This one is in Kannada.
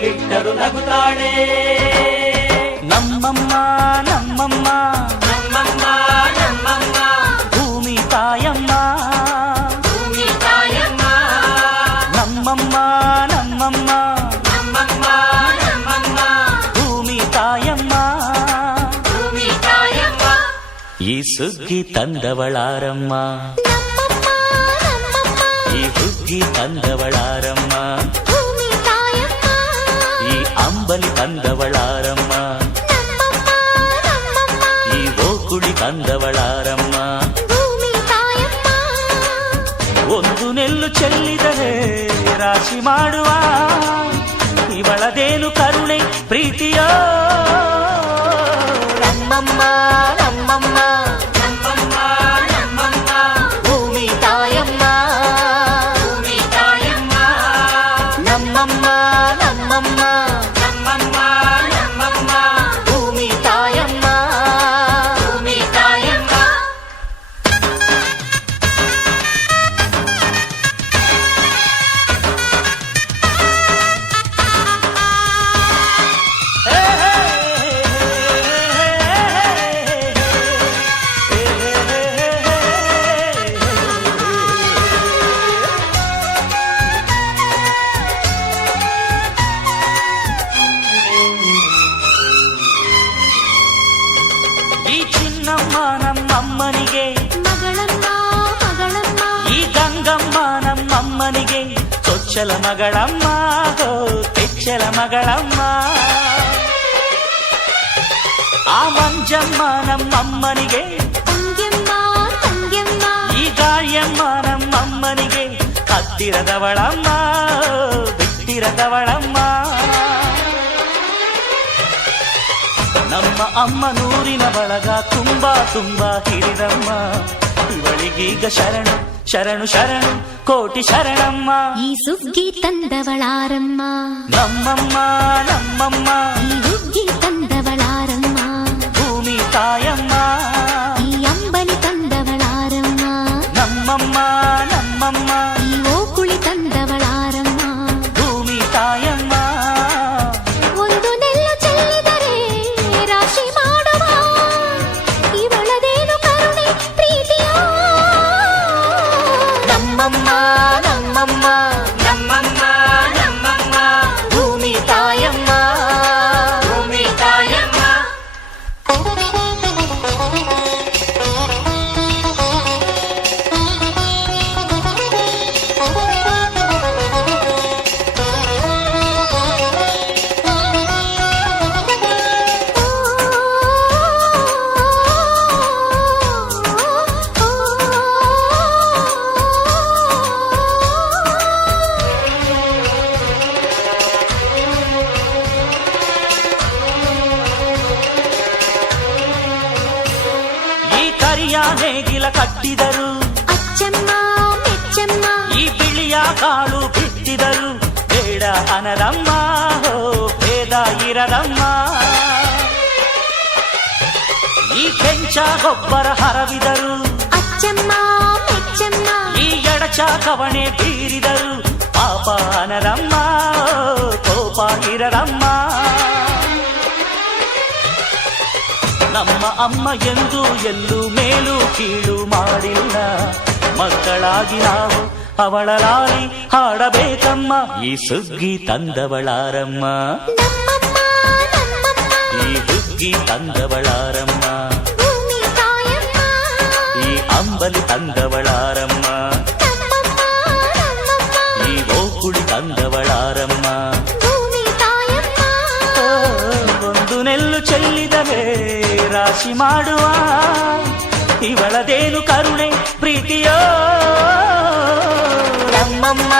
ಕೋಲಿಟ್ಟರು ನಗುತ್ತಾಳೆ. ನಮ್ಮಮ್ಮ ನಮ್ಮಮ್ಮ ನಮ್ಮಮ್ಮ ನಮ್ಮಮ್ಮ ಭೂಮಿ ತಾಯಮ್ಮ, ಭೂಮಿ ತಾಯಮ್ಮ. ನಮ್ಮಮ್ಮ ನಮ್ಮಮ್ಮ ನಮ್ಮಮ್ಮ ನಮ್ಮಮ್ಮ ಭೂಮಿ ತಾಯಮ್ಮ. ಭೂಮಿ ತಾಯಮ್ಮ. ಈ ಸುಗ್ಗಿ ತಂದವಳಾರಮ್ಮ, ಈ ಹುಗ್ಗಿ ತಂದವಳಾರಮ್ಮ, ಈ ಅಂಬಲಿ ತಂದವಳಾರಮ್ಮ, ಈ ಓಕುಳಿ ತಂದವಳಾರಮ್ಮ. ಒಂದು ನೆಲ್ಲು ಚೆಲ್ಲಿದರೆ ರಾಶಿ ಮಾಡುವ ಇವಳದೇನು ಕರುಣೆ ಪ್ರೀತಿಯೋ. ನಮ್ಮಮ್ಮ ನಮ್ಮಮ್ಮ ನಮ್ಮಮ್ಮ ನಮ್ಮಮ್ಮ ಭೂಮಿ ತಾಯಮ್ಮ, ಭೂಮಿ ತಾಯಮ್ಮ. ನಮ್ಮಮ್ಮ ನಮ್ಮಮ್ಮ ನಮ್ಮಮ್ಮ ನಮ್ಮಮ್ಮ ಭೂಮಿ ತಾಯಮ್ಮ. ಭೂಮಿ ತಾಯಮ್ಮ. ಈ ಚಿನ್ನಮ್ಮ ನಮ್ಮಮ್ಮನಿಗೆ, ಈ ಗಂಗಮ್ಮ ನಮ್ಮಮ್ಮನಿಗೆ ಚೊಚ್ಚಲ ಮಗಳಮ್ಮ, ಹೋ ಕೆಚ್ಚಲ ಮಗಳಮ್ಮ. ಆ ಮಂಜಮ್ಮ ನಮ್ಮಮ್ಮನಿಗೆ, ಈ ಗಾಳಿಯಮ್ಮ ನಮ್ಮಮ್ಮನಿಗೆ ಹತ್ತಿರದವಳಮ್ಮ, ಬಿಟ್ಟಿರದವಳಮ್ಮ. ನಮ್ಮ ಅಮ್ಮ ನೂರಿನ ಬಳಗ ತುಂಬಾ ತುಂಬಾ ಹಿರಿದಮ್ಮ, ಇವಳಿಗೀಗ ಶರಣು ಶರಣು ಶರಣು ಕೋಟಿ ಶರಣಮ್ಮ. ಈ ಸುಗ್ಗಿ ತಂದವಳಾರಮ್ಮ, ನಮ್ಮಮ್ಮ ನಮ್ಮಮ್ಮ ಈ ಹುಗ್ಗಿ ತಂದವಳಾರಮ್ಮ, ಭೂಮಿ ತಾಯಮ್ಮ. ಈ ಅಂಬಲಿ ತಂದವಳಾರಮ್ಮ, ನಮ್ಮಮ್ಮ ನಮ್ಮಮ್ಮ ಈ ಓಕುಳಿ ತಂದವಳಾರಮ್ಮ. ಭೂಮಿ ತಾಯಮ್ಮ. ಒಂದು ನೆಲ್ಲು ಚೆಲ್ಲಿದರೆ ರಾಶಿ ಮಾಡುವ ಇವಳದೇನು ಕರುಣೆ ಪ್ರೀತಿಯೋ. ನಮ್ಮಮ್ಮ ನಮ್ಮಮ್ಮ ನಮ್ಮಮ್ಮ ನಮ್ಮಮ್ಮ ಭೂಮಿ ತಾಯಮ್ಮ, ಭೂಮಿ ತಾಯಮ್ಮ. ಈ ಕರಿಯ ನೇಗಿಲ ಕಟ್ಟಿದರು, ಅಚ್ಚಮ್ಮ ಮೆಚ್ಚಮ್ಮ, ಈ ಬಿಳಿಯ ಕಾಳು ಬಿತ್ತಿದರು, ಬೇಡ ಅನರಮ್ಮ, ಹೋ ಭೇದ ಇರದಮ್ಮ. ಈ ಕೆಂಚ ಗೊಬ್ಬರ ಹರವಿದರು, ಅಚ್ಚಮ್ಮ ಮೆಚ್ಚಮ್ಮ, ಈ ಎಡಚ ಕವಣೆ ಬೀರಿದರು, ಪಾಪ ಅನರಮ್ಮ, ಕೋಪ ಇರದಮ್ಮ. ನಮ್ಮ ಅಮ್ಮ ಎಂದು ಎಲ್ಲೂ ಮೇಲು ಕೀಳು ಮಾಡಿಲ್ಲ, ಮಕ್ಕಳಾಗಿ ನಾವು ಅವಳ ಲಾಲಿ ಹಾಡಬೇಕಮ್ಮ. ಈ ಸುಗ್ಗಿ ತಂದವಳಾರಮ್ಮ, ನಮ್ಮಮ್ಮ ನಮ್ಮಮ್ಮ ಈ ಹುಗ್ಗಿ ತಂದವಳಾರಮ್ಮ, ಭೂಮಿ ತಾಯಮ್ಮ. ಈ ಅಂಬಲಿ ತಂದವಳಾರಮ್ಮ, ನಮ್ಮಮ್ಮ ನಮ್ಮಮ್ಮ ಈ ಓಕುಳಿ ತಂದವಳಾರಮ್ಮ. ಭೂಮಿ ತಾಯಮ್ಮ. ಒಂದು ನೆಲ್ಲು ಚೆಲ್ಲಿದರೆ ರಾಶಿ ಮಾಡುವ ಇವಳದೇನು ಕರುಣೆ ಪ್ರೀತಿಯೋ. ನಮ್ಮಮ್ಮ